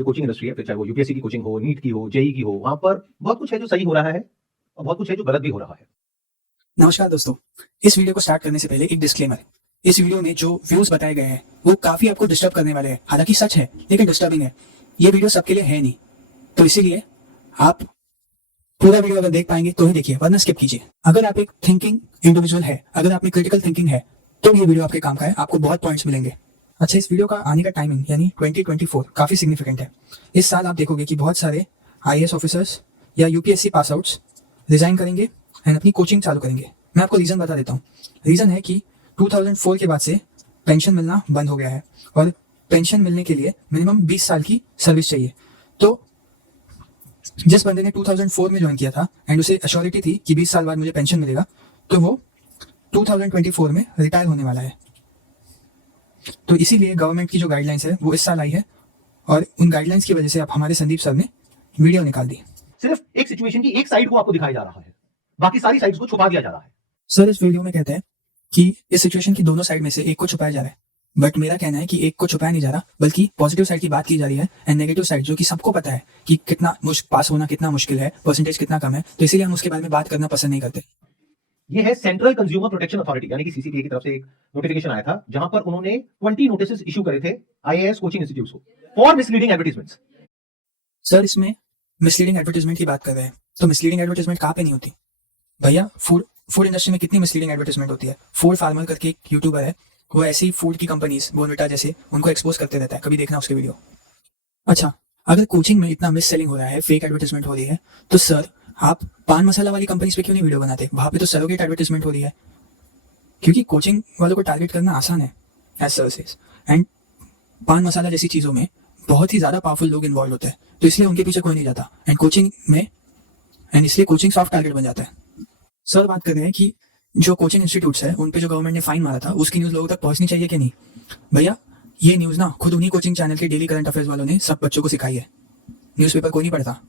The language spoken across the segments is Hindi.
जो कोचिंग इंडस्ट्री है, फिर चाहे वो यूपीएससी की कोचिंग हो, नीट की हो, जेई की हो, वहां पर बहुत कुछ है जो सही हो रहा है और बहुत कुछ है जो गलत भी हो रहा है। नमस्कार दोस्तों, इस वीडियो को स्टार्ट करने से पहले एक डिस्क्लेमर। इस वीडियो में जो व्यूज बताए गए हैं वो काफी आपको डिस्टर्ब करने वाले हैं। हालांकि सच है लेकिन डिस्टर्बिंग है। ये वीडियो सबके लिए है नहीं, तो इसीलिए आप पूरा वीडियो अगर देख पाएंगे तो ही देखिए, वरना स्किप कीजिए। अगर आप एक थिंकिंग इंडिविजुअल है, अगर आप में क्रिटिकल थिंकिंग है, तो ये वीडियो आपके काम का है, आपको बहुत पॉइंट्स मिलेंगे। अच्छा, इस वीडियो का आने का टाइमिंग यानी 2024 काफी सिग्निफिकेंट है। इस साल आप देखोगे कि बहुत सारे आईएएस ऑफिसर्स या यूपीएससी पास आउट्स रिजाइन करेंगे एंड अपनी कोचिंग चालू करेंगे। मैं आपको रीजन बता देता हूँ। रीजन है कि 2004 के बाद से पेंशन मिलना बंद हो गया है और पेंशन मिलने के लिए मिनिमम 20 साल की सर्विस चाहिए। तो जिस बंदे ने 2004 में ज्वाइन किया था एंड उसे अश्योरिटी थी कि 20 साल बाद मुझे पेंशन मिलेगा, तो वो 2024 में रिटायर होने वाला है। तो इसीलिए गवर्नमेंट की जो गाइडलाइंस है वो इस साल आई है और उन गाइडलाइंस की वजह से अब हमारे संदीप सर ने वीडियो निकाल दी। सिर्फ एक सिचुएशन की एक साइड को आपको दिखाया जा रहा है, बाकी सारी साइड्स को छुपा दिया जा रहा है। सर इस वीडियो में कहते हैं कि इस सिचुएशन की दोनों साइड में से एक को छुपाया जा रहा है, बट मेरा कहना है कि एक को छुपाया नहीं जा रहा, बल्कि पॉजिटिव साइड की बात की जा रही है एंड नेगेटिव साइड जो कि सबको पता है कि कितना पास होना कितना मुश्किल है, परसेंटेज कितना कम है, तो इसीलिए हम उसके बारे में बात करना पसंद नहीं करते। ये है सेंट्रल कंज्यूमर प्रोटेक्शन अथॉरिटी यानी कि सीसीपीए की तरफ से एक नोटिफिकेशन आया था जहां पर उन्होंने 20 नोटिस इशू करे थे आईएएस कोचिंग इंस्टीट्यूट्स को फॉर मिसलीडिंग एडवर्टाइजमेंट्स। सर इसमें मिसलीडिंग एडवर्टाइजमेंट की बात कर रहे हैं, तो मिसलीडिंग एडवर्टाइजमेंट कहाँ पे नहीं होती भैया? फूड इंडस्ट्री में कितनी मिसलीडिंग एडवर्टाइजमेंट होती है। फूड फार्मर करके एक यूट्यूबर है, वो ऐसी ही फूड की कंपनीज बोर्नविटा जैसे उनको एक्सपोज करते रहता है, कभी देखना उसके वीडियो। अच्छा, अगर कोचिंग में इतना मिस सेलिंग हो रहा है, फेक एडवर्टाइजमेंट हो रही है, तो सर आप पान मसाला वाली कंपनीज पे क्यों नहीं वीडियो बनाते? वहां पे तो सरोगेट एडवर्टाइजमेंट हो रही है, क्योंकि कोचिंग वालों को टारगेट करना आसान है एज सर्विसेज, एंड पान मसाला जैसी चीजों में बहुत ही ज्यादा पावरफुल लोग इन्वॉल्व होते हैं, तो इसलिए उनके पीछे कोई नहीं जाता एंड कोचिंग में, एंड इसलिए कोचिंग सॉफ्ट टारगेट बन जाता है। सर बात कर रहे हैं कि जो कोचिंग इंस्टीट्यूट्स है उन पे जो गवर्नमेंट ने फाइन मारा था उसकी न्यूज लोगों तक पहुंचनी चाहिए कि नहीं? भैया ये न्यूज ना खुद उन्हीं कोचिंग चैनल के डेली करंट अफेयर्स वालों ने सब बच्चों को सिखाई है, न्यूज़पेपर कोई नहीं पढ़ता।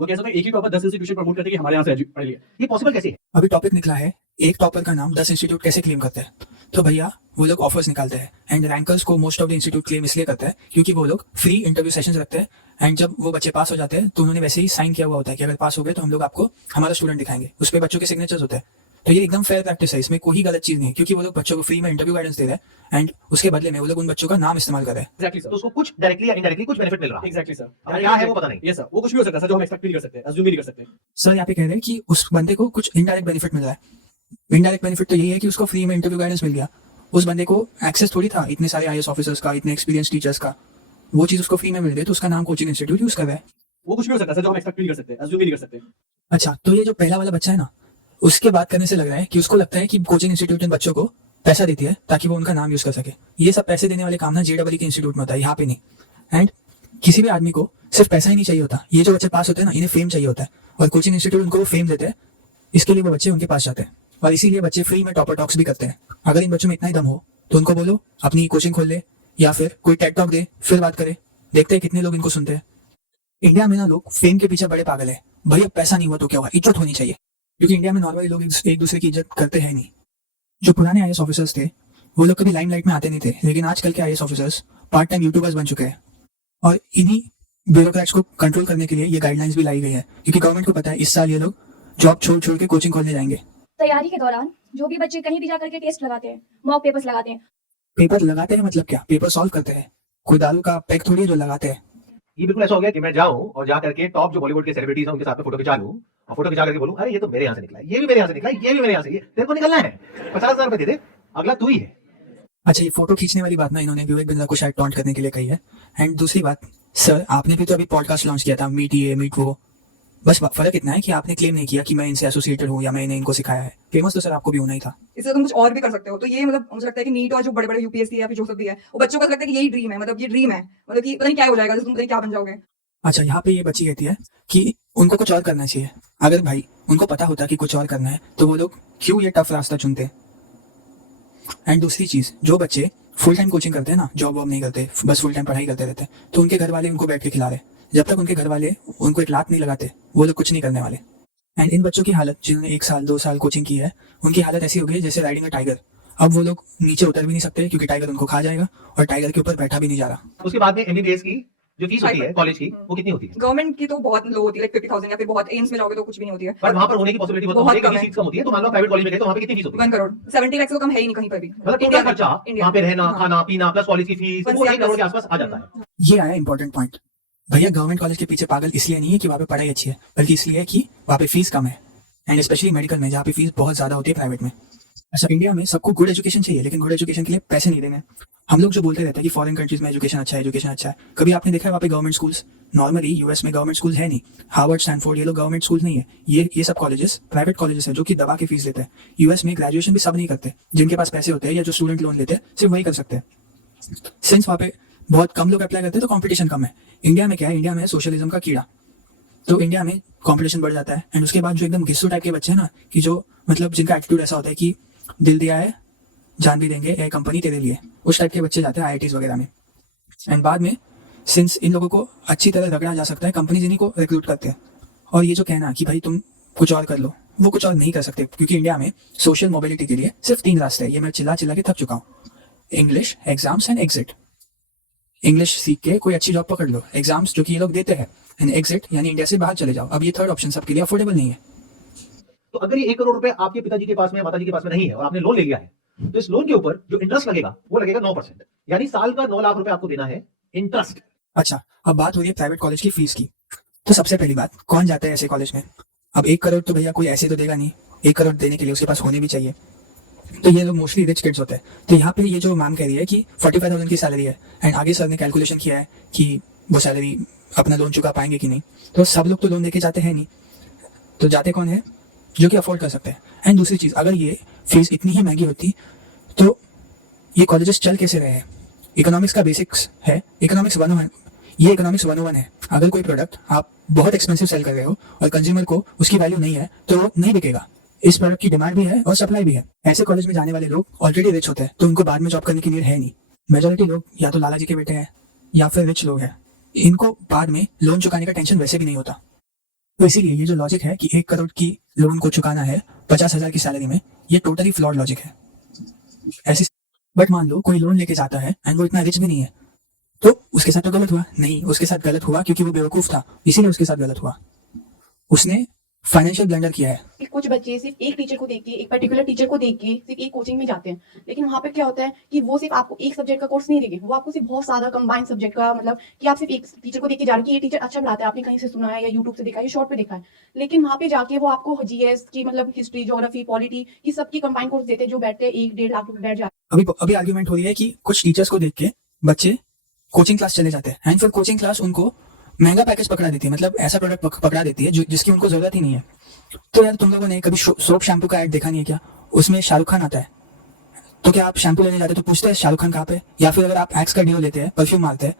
वो कैसा था, एक ही टॉपर 10 इंस्टीट्यूशन प्रमोट करते हैं कि हमारे यहाँ से पढ़ लिया। ये पॉसिबल कैसे है? अभी टॉपिक निकला है, एक टॉपर का नाम 10 इंस्टीट्यूट कैसे क्लेम करते हैं। तो भैया वो लोग ऑफर्स निकालते हैं एंड रैंकर्स को most of the institute claim इसलिए करते हैं क्योंकि वो लोग फ्री इंटरव्यू सेशंस रखते हैं एंड जब वो बच्चे पास हो जाते हैं तो उन्होंने वैसे ही साइन किया हुआ होता है कि अगर पास हो गए तो हम लोग आपको हमारा स्टूडेंट दिखाएंगे, उस पर बच्चों के सिग्नेचर्स होते हैं। तो ये एकदम फेयर प्रैक्टिस है, इसमें कोई गलत चीज नहीं है, क्योंकि वो लोग बच्चों को फ्री में इंटरव्यू गाइडेंस दे रहे हैं एंड उसके बदले में वो लोग उन बच्चों का नाम इस्तेमाल कर रहे हैं। एग्जैक्टली सर, तो उसको कुछ डायरेक्टली या इनडायरेक्टली कुछ बेनिफिट मिल रहा है। एग्जैक्टली सर, क्या है वो पता नहीं। ये सर वो कुछ भी हो सकता है सर, जो हम एक्सपेक्ट भी नहीं कर सकते, अज्यूम भी नहीं कर सकते। सर यहाँ पे कह रहे हैं कि उस बंदे को कुछ इनडायरेक्ट बेनिफिट मिल रहा है। इनडायरेक्ट बेनिफिट तो यही है कि उसको फ्री में इंटरव्यू गाइडेंस मिल गया, उस बंदे को एक्सेस थोड़ी था इतने सारे आईएएस ऑफिसर्स का, इतने एक्सपीरियंस टीचर्स का, वो चीज उसको फ्री में मिल गई तो उसका नाम कोचिंग इंस्टीट्यूट यूज कर रहा है। वो कुछ भी हो सकता है सर, जो हम एक्सपेक्ट भी नहीं कर सकते, अज्यूम भी नहीं कर सकते। अच्छा, तो ये जो पहला वाला बच्चा है ना, उसके बात करने से लग रहा है कि उसको लगता है कि कोचिंग इंस्टीट्यूट इन बच्चों को पैसा देती है ताकि वो उनका नाम यूज कर सके। ये सब पैसे देने वाले काम ना जेडब्ल्यू के इंस्टीट्यूट में होता है, यहाँ पे नहीं। एंड किसी भी आदमी को सिर्फ पैसा ही नहीं चाहिए होता, ये जो बच्चे पास होते हैं ना, इन्हें फेम चाहिए होता है और कोचिंग इंस्टीट्यूट उनको फेम देते हैं, इसके लिए वो बच्चे उनके पास जाते हैं और इसीलिए बच्चे फ्री में टॉपर टॉक्स भी करते हैं। अगर इन बच्चों में इतना ही दम हो तो उनको बोलो अपनी कोचिंग खोल ले या फिर कोई टेड टॉक दे, फिर बात करे, देखते हैं कितने लोग इनको सुनते हैं। इंडिया में ना लोग फेम के पीछे बड़े पागल है। भैया पैसा नहीं हुआ तो क्या हुआ, इज्जत होनी चाहिए, क्योंकि इंडिया में नॉर्मली लोग एक दूसरे की इज्जत करते हैं नहीं। जो पुराने आईएएस ऑफिसर्स थे वो लोग कभी लाइमलाइट में आते नहीं थे, लेकिन आजकल के IAS officers part time YouTubers बन चुके हैं और इन्हीं ब्यूरोक्रेट्स को कंट्रोल करने के लिए ये गाइडलाइंस भी लाई गई है, क्योंकि गवर्नमेंट को पता है इस साल ये लोग जॉब छोड़ के कोचिंग खोलने जाएंगे। तैयारी के दौरान जो भी बच्चे कहीं भी जाकर के टेस्ट लगाते हैं, मॉक पेपर्स लगाते हैं। पेपर लगाते हैं मतलब क्या? पेपर सॉल्व करते हैं, कोई दारू का पैक थोड़ी है जो लगाते हैं। ये बिल्कुल ऐसा हो गया कि मैं जाऊं और जा करके टॉप जो बॉलीवुड के सेलिब्रिटीज हैं उनके साथ में फोटो खिंचा लूं और फोटो खिंचा करके बोलूं अरे ये तो मेरे यहाँ से निकला है, ये भी मेरे यहाँ से निकला है, ये भी मेरे यहाँ से, ये तेरे को निकलना है, 50,000 रुपए दे दे, अगला तू ही है। अच्छा, ये फोटो खींचने वाली बात ना इन्होंने विवेक बिंद्रा को शायद टॉन्ट करने के लिए कही है। एंड दूसरी बात, सर आपने भी तो अभी पॉडकास्ट लॉन्च किया था, मीट ये मीट वो, बस फर्क इतना है कि आपने क्लेम नहीं किया कि मैं इनसे एसोसिएटेड हूँ या मैंने इनको सिखाया है। फेमस तो सर आपको भी होना ही था। इससे तुम कुछ और भी कर सकते हो। तो ये मतलब मुझे लगता है कि नीट और जो बड़े बड़े यूपीएससी या फिर जो सब भी है, वो बच्चों को लगता है कि यही ड्रीम है, मतलब ये ड्रीम है, मतलब कि पता नहीं क्या हो जाएगा, तुम पता नहीं क्या बन जाओगे। अच्छा, यहाँ पे ये बच्ची कहती है कि उनको कुछ और करना चाहिए। अगर भाई उनको पता होता कि कुछ और करना है तो वो लोग क्यों ये टफ रास्ता चुनते। एंड दूसरी चीज, जो बच्चे फुल टाइम कोचिंग करते हैं ना, जॉब वॉब नहीं करते, बस फुल टाइम पढ़ाई करते रहते हैं, तो उनके घर वाले उनको बैठ के खिला रहे। जब तक उनके घर वाले उनको एक लात नहीं लगाते वो लोग कुछ नहीं करने वाले। एंड इन बच्चों की हालत, जिन्होंने 1 साल 2 साल कोचिंग की है, उनकी हालत ऐसी हो गई जैसे राइडिंग अ टाइगर। अब वो लोग नीचे उतर भी नहीं सकते क्योंकि टाइगर उनको खा जाएगा और टाइगर के ऊपर बैठा भी नहीं जा रहा। उसके बाद में एमबीबीएस की जो फीस होती है कॉलेज की वो कितनी होती है? गवर्नमेंट की तो बहुत लो होती है, लाइक 50,000 या फिर बहुत एम्स में जाओगे तो कुछ भी नहीं होती है। पर वहां पर होने की पॉसिबिलिटी बहुत बहुत कम कम है, है। सीट्स कम होती है, तो मान लो प्राइवेट कॉलेज में गए तो वहां पे कितनी फीस होती है? 1 करोड़ 70 लाख से तो कम है ही नहीं कहीं पर भी। मतलब टोटल इंडिया खर्चा इंडिया वहां पे रहना, हाँ। खाना पीना प्लस कॉलेज की फीस वो 1 करोड़ के आसपास आ जाता है। ये आया इंपॉर्टेंट पॉइंट। भैया गवर्नमेंट कॉलेज के पीछे पागल इसलिए नहीं है कि वहाँ पे पढ़ाई अच्छी है, बल्कि इसलिए है कि वहाँ पे फीस कम है, एंड स्पेशली मेडिकल में जहाँ पे फीस बहुत ज्यादा होती है प्राइवेट में। अच्छा, इंडिया में सबको गुड एजुकेशन चाहिए, लेकिन गुड एजुकेशन के लिए पैसे नहीं देने। हम लोग जो बोलते रहते हैं कि फॉरेन कंट्रीज में एजुकेशन अच्छा है, एजुकेशन अच्छा है, कभी आपने देखा है वहाँ पे गवर्नमेंट स्कूल्स? नॉर्मली यूएस में गवर्नमेंट स्कूल है नहीं, हार्वर्ड, स्टैनफोर्ड, ये लोग गवर्नमेंट स्कूल नहीं है। ये सब कॉलेजेस प्राइवेट कॉलेजेस हैं जो कि दबा के फीस लेते हैं। यूएस में ग्रेजुएशन भी सब नहीं करते, जिनके पास पैसे होते हैं या जो स्टूडेंट लोन लेते हैं सिर्फ वही कर सकते हैं। सिंस वहाँ पे बहुत कम लोग अप्लाई करते हैं तो कंपटीशन कम है। इंडिया में क्या है, इंडिया में सोशलिज्म का कीड़ा, तो इंडिया में कंपटीशन बढ़ जाता है। एंड उसके बाद जो एकदम घिस्सू टाइप के बच्चे हैं ना, कि जो मतलब जिनका एटीट्यूड ऐसा होता है कि दिल दिया है जान भी देंगे ये कंपनी तेरे लिए, उस टाइप के बच्चे जाते हैं आईआईटीज वगैरह में। एंड बाद में सिंस इन लोगों को अच्छी तरह रगड़ा जा सकता है, कंपनीज इन्हीं को रिक्रूट करते हैं। और ये जो कहना कि भाई तुम कुछ और कर लो, वो कुछ और नहीं कर सकते, क्योंकि इंडिया में सोशल मोबिलिटी के लिए सिर्फ 3 रास्ते हैं। ये मैं चिल्ला चिल्ला के थक चुका हूँ। English, exams and exit. English सीख के कोई अच्छी जॉब पकड़ लो, एग्जाम्स जो कि ये लोग देते हैं, एंड एग्जिट यानी इंडिया से बाहर चले जाओ। अब ये थर्ड ऑप्शन सबके लिए अफोर्डेबल नहीं है। तो अगर ये 1 करोड़ रुपए आपके पिताजी के पास में, माताजी के पास में नहीं है और आपने लोन ले लिया है, तो इस लोन के ऊपर जो इंटरेस्ट लगेगा वो लगेगा 9%, यानी साल का 9 लाख रुपए आपको देना है इंटरेस्ट। अच्छा, अब बात हो रही है प्राइवेट कॉलेज की फीस की। तो सबसे पहली बात, कौन जाता है ऐसे कॉलेज में? अब 1 करोड़ तो भैया कोई ऐसे तो देगा नहीं, 1 करोड़ देने के लिए उसके पास होने भी चाहिए। तो ये लोग मोस्टली रिच किड्स होते हैं। तो यहाँ पे ये जो मैम कह रही है कि 45,000 की सैलरी है, एंड आगे सर ने कैलकुलेशन किया है कि वो सैलरी अपना लोन चुका पाएंगे कि नहीं। तो सब लोग तो लोन लेके जाते हैं नहीं, तो जाते कौन है? जो कि अफोर्ड कर सकते हैं। एंड दूसरी चीज़, अगर ये फीस इतनी ही महंगी होती तो ये कॉलेजेस चल कैसे रहे हैं? इकोनॉमिक्स का बेसिक्स है, इकोनॉमिक्स 101, ये इकोनॉमिक्स 101 है। अगर कोई प्रोडक्ट आप बहुत एक्सपेंसिव सेल कर रहे हो और कंज्यूमर को उसकी वैल्यू नहीं है तो वो नहीं बिकेगा। इस प्रोडक्ट की डिमांड भी है और सप्लाई भी है। ऐसे कॉलेज में जाने वाले लोग ऑलरेडी रिच होते हैं, तो उनको बाद में जॉब करने की नीड है नहीं। मेजोरिटी लोग या तो लाला जी के बेटे हैं या फिर रिच लोग हैं, इनको बाद में लोन चुकाने का टेंशन वैसे भी नहीं होता। तो इसीलिए ये जो लॉजिक है कि 1 करोड़ की लोन को चुकाना है 50,000 की सैलरी में, ये टोटली फ्लॉड लॉजिक है। ऐसी बट मान लो कोई लोन लेके जाता है एंड वो इतना रिच भी नहीं है, तो उसके साथ तो गलत हुआ नहीं, उसके साथ गलत हुआ क्योंकि वो बेवकूफ था, इसीलिए उसके साथ गलत हुआ। उसने फाइनेंशियल ब्लंडर किया है। कि कुछ बच्चे सिर्फ एक टीचर को देख के, एक पर्टिकुलर टीचर को देख के सिर्फ एक कोचिंग में जाते हैं, लेकिन वहाँ पे क्या होता है कि वो सिर्फ आपको एक सब्जेक्ट का कोर्स नहीं देंगे, वो आपको सिर्फ बहुत सारा कंबाइंड सब्जेक्ट का, मतलब कि आप सिर्फ एक टीचर को देख के जा रहे हो कि ये टीचर अच्छा पढ़ाता है, आपने कहीं से सुना है या यूट्यूब से देखा है या शॉर्ट पे देखा है, लेकिन वहाँ पे जाके वो आपको जीएस की, मतलब हिस्ट्री, ज्योग्राफी, पॉलिटी की सबकी कंबाइंड कोर्स देते हैं, जो बैठते हैं 1-1.5 लाख रुपए बैठ जाते हैं। अभी आर्ग्यूमेंट हो रही है कि कुछ टीचर्स को देख के बच्चे कोचिंग क्लास चले जाते हैं, एंड फिर कोचिंग क्लास उनको महंगा पैकेज पकड़ा देती है, मतलब ऐसा प्रोडक्ट पकड़ा देती है जिसकी उनको जरूरत ही नहीं है। तो यार तुम लोगों ने कभी सोप शैम्पू का ऐड देखा नहीं है क्या? उसमें शाहरुख खान आता है, तो क्या आप शैम्पू लेने जाते तो पूछते हैं शाहरुख खान कहाँ पे? या फिर अगर आप एक्स का डिओ लेते हैं, परफ्यूम मारते हैं,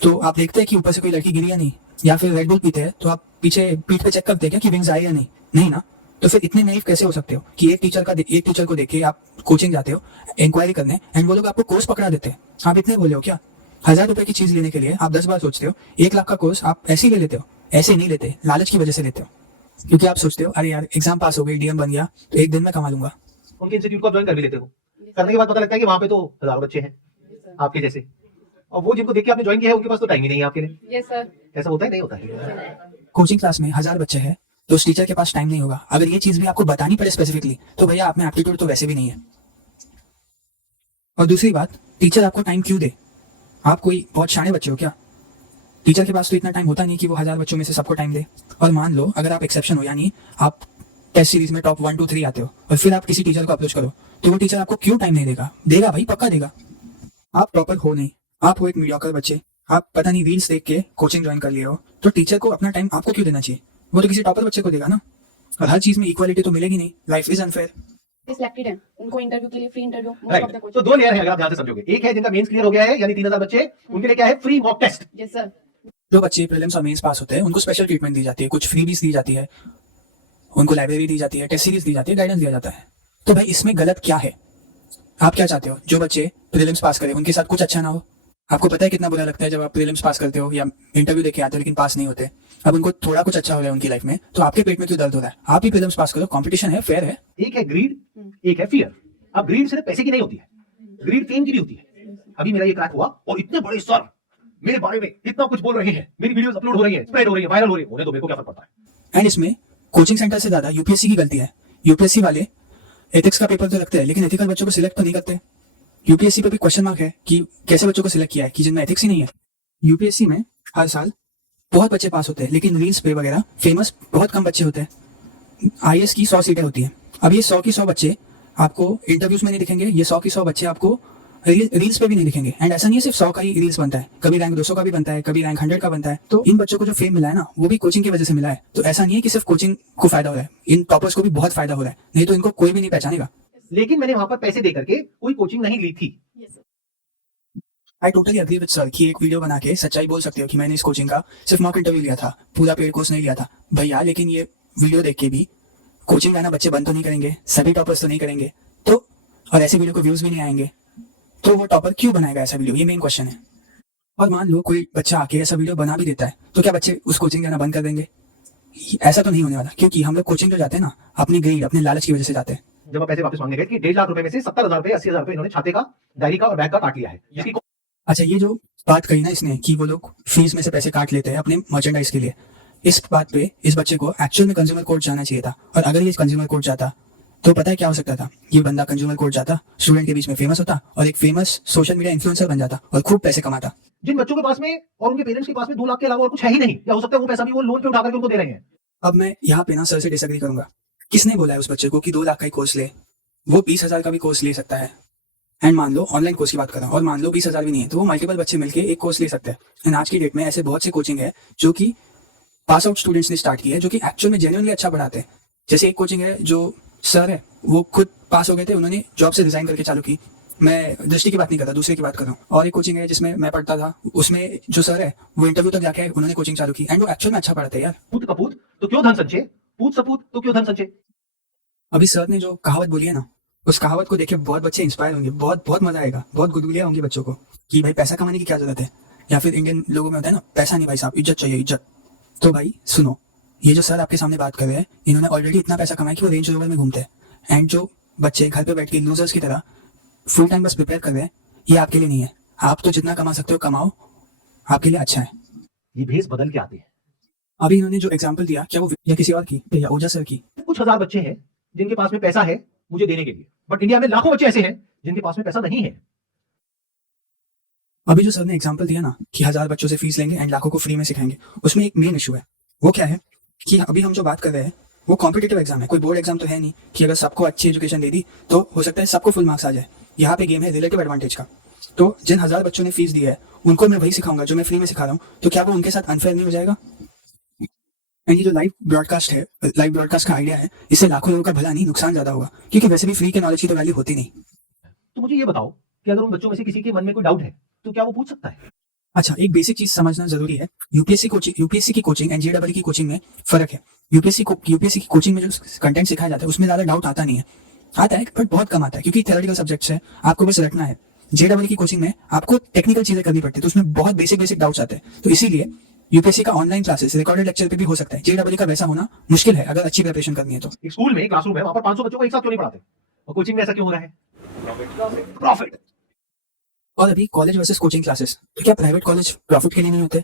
तो आप देखते हैं कि ऊपर से कोई लड़की गिरी या नहीं? या फिर रेड बुल पीते हैं तो आप पीछे पीठ पे चेक करते हैं क्या कि विंग्स आई या नहीं? नहीं ना। तो फिर इतने नेइव कैसे हो सकते हो कि एक टीचर को देख के आप कोचिंग जाते हो इंक्वायरी करने, एंड वो लोग आपको कोर्स पकड़ा देते हैं? आप इतने बोले हो क्या? 1,000 रुपए की चीज लेने के लिए आप 10 बार सोचते हो। 1 लाख का कोर्स आप ऐसे ही ले लेते हो? ऐसे नहीं लेते, लालच की वजह से लेते हो, क्योंकि आप सोचते हो अरे यार एग्जाम पास हो गई, डीएम बन गया तो एक दिन में कमा लूंगा। उनके इंस्टीट्यूट को ज्वाइन कर भी लेते हो, करने के बाद पता लगता है कि वहां पे तो हजारों बच्चे हैं आपके जैसे, और वो जिनको देख के आपने ज्वाइन किया है उनके पास तो टाइम ही नहीं है आपके लिए। Yes sir. ऐसा होता है? नहीं होता है। कोचिंग क्लास में 1,000 बच्चे हैं तो उस टीचर के पास टाइम नहीं होगा। अगर ये चीज भी आपको बतानी पड़े स्पेसिफिकली, तो भैया आप में एप्टीट्यूड तो वैसे भी नहीं है। और दूसरी बात, टीचर आपको टाइम क्यों दे? आप कोई बहुत शाणे बच्चे हो क्या? टीचर के पास तो इतना टाइम होता नहीं कि वो 1,000 बच्चों में से सबको टाइम दे। और मान लो अगर आप एक्सेप्शन हो, यानी आप टेस्ट सीरीज में टॉप 1, 2, 3 आते हो, और फिर आप किसी टीचर को अप्रोच करो, तो वो टीचर आपको क्यों टाइम नहीं देगा? देगा भाई, पक्का देगा। आप टॉपर हो नहीं, आप हो एक मीडियोकर बच्चे, आप पता नहीं रील्स देख के कोचिंग ज्वाइन कर लिए हो, तो टीचर को अपना टाइम आपको क्यों देना चाहिए? वो तो किसी टॉपर बच्चे को देगा ना। और हर चीज में इक्वालिटी तो मिलेगी नहीं, लाइफ इज अनफेयर। सिलेक्टेड है, उनको इंटरव्यू के लिए फ्री इंटरव्यू। राइट, तो 2 लेयर है अगर आप ध्यान से समझोगे। एक है जिनका मेंस क्लियर हो गया है, यानी 3,000 बच्चे, उनके लिए क्या है? Free mock test. Yes sir. जो बच्चे प्रीलिम्स और मेंस पास होते हैं उनको स्पेशल ट्रीटमेंट दी जाती है, कुछ फ्रीबीज दी जाती है, उनको लाइब्रेरी दी जाती है, टेस्ट सीरीज दी जाती है, गाइडेंस दिया जाता है। तो भाई इसमें गलत क्या है? आप क्या चाहते हो? जो बच्चे प्रीलिम्स पास करें उनके साथ कुछ अच्छा ना हो? आपको पता है कितना बुरा लगता है जब आप प्रीलिम्स पास करते हो या इंटरव्यू देके आते हो लेकिन पास नहीं होते। अब उनको थोड़ा कुछ अच्छा हो रहा है उनकी लाइफ में, तो आपके पेट में क्यों दर्द हो रहा है? आप ही प्रीलिम्स पास करो, कंपटीशन है, फेयर है। एक है ग्रीड, एक है फियर। अब ग्रीड सिर्फ पैसे की नहीं होती है, ग्रीड फेम की भी होती है। अभी मेरा ये क्रैक हुआ और इतने बड़े सर मेरे बारे में इतना कुछ बोल रहे हैं, मेरी वीडियोस अपलोड हो रही है, स्प्रेड हो रही है, वायरल हो रही है, उन्हें तो मेरे को क्या फर्क पड़ता है। एंड इसमें कोचिंग सेंटर से ज्यादा यूपीएससी की गलती है। यूपीएससी वाले एथिक्स का पेपर तो रखते हैं लेकिन एथिकल बच्चों को सिलेक्ट तो नहीं करते। यूपीएससी पे भी क्वेश्चन मार्क है कि कैसे बच्चों को सिलेक्ट किया है कि जिनमें एथिक्स ही नहीं है। यूपीएससी में हर साल बहुत बच्चे पास होते हैं लेकिन रील्स पे वगैरह फेमस बहुत कम बच्चे होते हैं। आईएएस की 100 सीटें होती हैं। अब ये 100 की 100 बच्चे आपको इंटरव्यूज में नहीं दिखेंगे, ये 100 की 100 बच्चे आपको रील्स पे भी नहीं दिखेंगे। एंड ऐसा नहीं है सिर्फ 100 का ही रील्स बनता है, कभी रैंक 200 का भी बनता है, कभी रैंक 100 का बनता है। तो इन बच्चों को जो फेम मिला है ना वो भी कोचिंग की वजह से मिला है। तो ऐसा नहीं है कि सिर्फ कोचिंग को फायदा हो रहा है, इन टॉपर्स को भी बहुत फायदा हो रहा है, नहीं तो इनको कोई भी नहीं पहचानेगा। लेकिन मैंने वहां पर पैसे दे करके कोई कोचिंग नहीं ली थी। I totally agree with sir कि एक वीडियो बना के सच्चाई बोल सकते हो कि मैंने इस कोचिंग का सिर्फ मॉक इंटरव्यू लिया था, पूरा पेड कोर्स नहीं लिया था भैया। लेकिन ये वीडियो देख के भी कोचिंग लाना बच्चे बंद तो नहीं करेंगे, सभी टॉपर्स तो नहीं करेंगे, तो और ऐसे वीडियो को व्यूज भी नहीं आएंगे, तो वो टॉपर क्यों बनाएगा ऐसा वीडियो, ये मेन क्वेश्चन है। और मान लो कोई बच्चा आके ऐसा वीडियो बना भी देता है तो क्या बच्चे उस कोचिंग जाना बंद कर देंगे? ऐसा तो नहीं होने वाला, क्योंकि हम लोग कोचिंग जो जाते हैं ना अपनी ग्रीड अपने लालच की वजह से जाते हैं। जब आप पैसे वापस मांगने गए कि 1.5 लाख रुपए में से 70,000 रुपए 80,000 रुपए इन्होंने छाते का, डायरी का और बैग का काट लिया है, जिसकी अच्छा, ये जो बात कही ना इसने कि वो लोग फीस में से पैसे काट लेते हैं अपने मर्चेंडाइज के लिए, इस बात पे इस बच्चे को एक्चुअल में कंज्यूमर कोर्ट जाना चाहिए था। और अगर ये कंज्यूमर कोर्ट जाता तो पता है क्या हो सकता था? ये बंदा कंज्यूमर कोर्ट जाता, स्टूडेंट के बीच में फेमस होता और एक फेमस सोशल मीडिया इन्फ्लुएंसर बन जाता और खूब पैसे कमाता। जिन बच्चों के पास में और उनके पेरेंट्स के पास में 2 लाख के अलावा और कुछ है ही नहीं, या हो सकता है वो पैसा भी वो लोन पे उठा करके उनको दे रहे हैं। अब मैं यहाँ पे ना सर से डिसएग्री करूंगा। किसने बोला है उस बच्चे को कि 2 लाख का ही कोर्स ले? वो 20,000 का भी कोर्स ले सकता है। एंड मान लो ऑनलाइन कोर्स की बात कर रहा हूँ, और मान लो 20,000 भी नहीं है तो वो मल्टीपल बच्चे मिलकर एक कोर्स ले सकते हैं। एंड आज की डेट में ऐसे बहुत से कोचिंग है जो कि पास आउट स्टूडेंट्स ने स्टार्ट की है, जो कि एक्चुअल में जेन्युइनली अच्छा पढ़ाते हैं। जैसे एक कोचिंग है जो सर है वो खुद पास हो गए थे, उन्होंने जॉब से रिजाइन करके चालू की। मैं दृष्टि की बात नहीं कर रहा, दूसरे की बात कर रहा हूँ। और एक कोचिंग है जिसमें मैं पढ़ता था, उसमें जो सर है वो इंटरव्यू तक जाके उन्होंने कोचिंग चालू की एंड वो एक्चुअल में अच्छा पढ़ाते हैं यार। पूत कपूत तो क्यों धन संचय, पूत सपूत तो क्यों धन संचय। अभी सर ने जो कहावत बोली है ना, उस कहावत को देखे बहुत बच्चे इंस्पायर होंगे, बहुत बहुत मजा आएगा, बहुत गुदगुलियां होंगी बच्चों को कि भाई पैसा कमाने की क्या जरूरत है। या फिर इंडियन लोगों में होता है ना, पैसा नहीं भाई साहब, इज्जत चाहिए, इज्जत। तो भाई सुनो, ये जो सर आपके सामने बात कर रहे हैं, इन्होंने ऑलरेडी इतना पैसा कमाया कि वो रेंज रोवर में घूमते हैं। एंड जो बच्चे घर पे बैठ के लूजर्स की तरह फुल टाइम बस प्रिपेयर कर रहे हैं, ये आपके लिए नहीं है। आप तो जितना कमा सकते हो कमाओ, आपके लिए अच्छा है। ये भेस बदल के आते हैं। अभी इन्होंने जो एग्जाम्पल दिया, क्या वो या किसी और की या ओझा सर की? कुछ हजार बच्चे हैं जिनके पास में पैसा है मुझे देने के लिए, बट इंडिया में लाखों बच्चे ऐसे हैं जिनके पास में पैसा नहीं है। अभी जो सर ने एग्जाम्पल दिया ना कि 1000 बच्चों से फीस लेंगे एंड लाखों को फ्री में सिखाएंगे, उसमें एक मेन इशू है। वो क्या है कि अभी हम जो बात कर रहे हैं वो कॉम्पिटेटिव एग्जाम है, कोई बोर्ड एग्जाम तो है नहीं कि अगर सबको अच्छी एजुकेशन दे दी तो हो सकता है सबको फुल मार्क्स आ जाए। यहाँ पे गेम है रिलेटिव एडवांटेज का। तो जिन 1000 बच्चों ने फीस दी है उनको मैं वही सिखाऊंगा जो मैं फ्री में सिखा रहा हूँ, तो क्या वो उनके साथ अनफेयर नहीं हो जाएगा? एंड ये जो लाइव ब्रॉडकास्ट है, लाइव ब्रॉडकास्ट का आइडिया है, इससे लाखों लोगों का भला नहीं नुकसान ज्यादा होगा, क्योंकि वैसे भी फ्री के नॉलेज की तो वैल्यू होती नहीं। तो मुझे ये बताओ कि अगर उन बच्चों में से किसी के मन में कोई डाउट है तो क्या वो पूछ सकता है? अच्छा, एक बेसिक चीज समझना जरूरी है। यूपीएससी की कोचिंग एंड जेईई की कोचिंग में फर्क है। यूपीएससी की कोचिंग में जो कंटेंट सिखाया जाता है उसमें ज्यादा डाउट आता नहीं है, आता है बट बहुत कम आता है, क्योंकि थ्योरेटिकल सब्जेक्ट्स है, आपको बस रटना है। जेईई की कोचिंग में आपको टेक्निकल चीजें करनी पड़ती है, तो उसमें बहुत बेसिक डाउट्स आते हैं। तो इसीलिए यूपीएससी का ऑनलाइन क्लासेस रिकॉर्डेड लेक्चर पे भी हो सकता है, जेईई का वैसा होना मुश्किल है अगर अच्छी प्रिपरेशन करनी है तो। एक स्कूल में क्लासरूम है, वहां पर 500 बच्चों को एक साथ क्यों नहीं पढ़ाते, और कोचिंग में ऐसा क्यों हो रहा है? प्रॉफिट। और अभी कॉलेज वर्सेस कोचिंग क्लासेस, तो क्या प्राइवेट कॉलेज प्रॉफिट के लिए नहीं होते?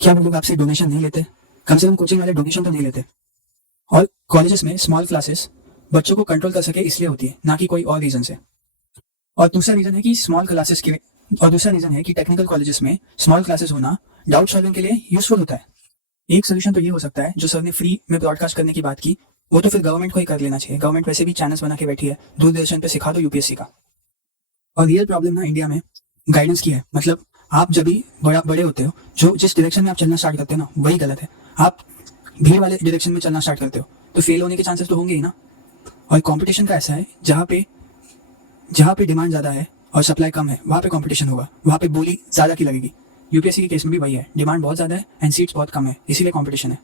क्या वो लोग आपसे डोनेशन नहीं लेते? कम से कम कोचिंग वाले डोनेशन तो नहीं लेते। और कॉलेजेस में स्मॉल क्लासेस बच्चों को कंट्रोल कर सके इसलिए होती है, ना कि कोई और रीजन से। और दूसरा रीजन है कि स्मॉल क्लासेस के, और दूसरा रीजन है कि टेक्निकल कॉलेजेस में स्मॉल क्लासेस होना डाउट सॉल्विंग के लिए यूजफुल होता है। एक सोल्यूशन तो ये हो सकता है, जो सर ने फ्री में ब्रॉडकास्ट करने की बात की, वो तो फिर गवर्नमेंट को ही कर लेना चाहिए। गवर्नमेंट वैसे भी चैनल्स बना के बैठी है, दूरदर्शन पे सिखा दो यूपीएससी का। और रियल प्रॉब्लम ना इंडिया में गाइडेंस की है। मतलब आप जब भी बड़े होते हो, जो जिस डायरेक्शन में आप चलना स्टार्ट करते हो ना वही गलत है। आप भीड़ वाले डायरेक्शन में चलना स्टार्ट करते हो तो फेल होने के चांसेस तो होंगे ही ना। और कंपटीशन का ऐसा है, जहाँ पे डिमांड ज्यादा है और सप्लाई कम है, वहाँ पे कंपटीशन होगा, वहाँ पे बोली ज्यादा की लगेगी। यूपीएससी के केस में भी वही है, डिमांड बहुत ज्यादा है एंड सीट्स बहुत कम है, इसीलिए कंपटीशन है।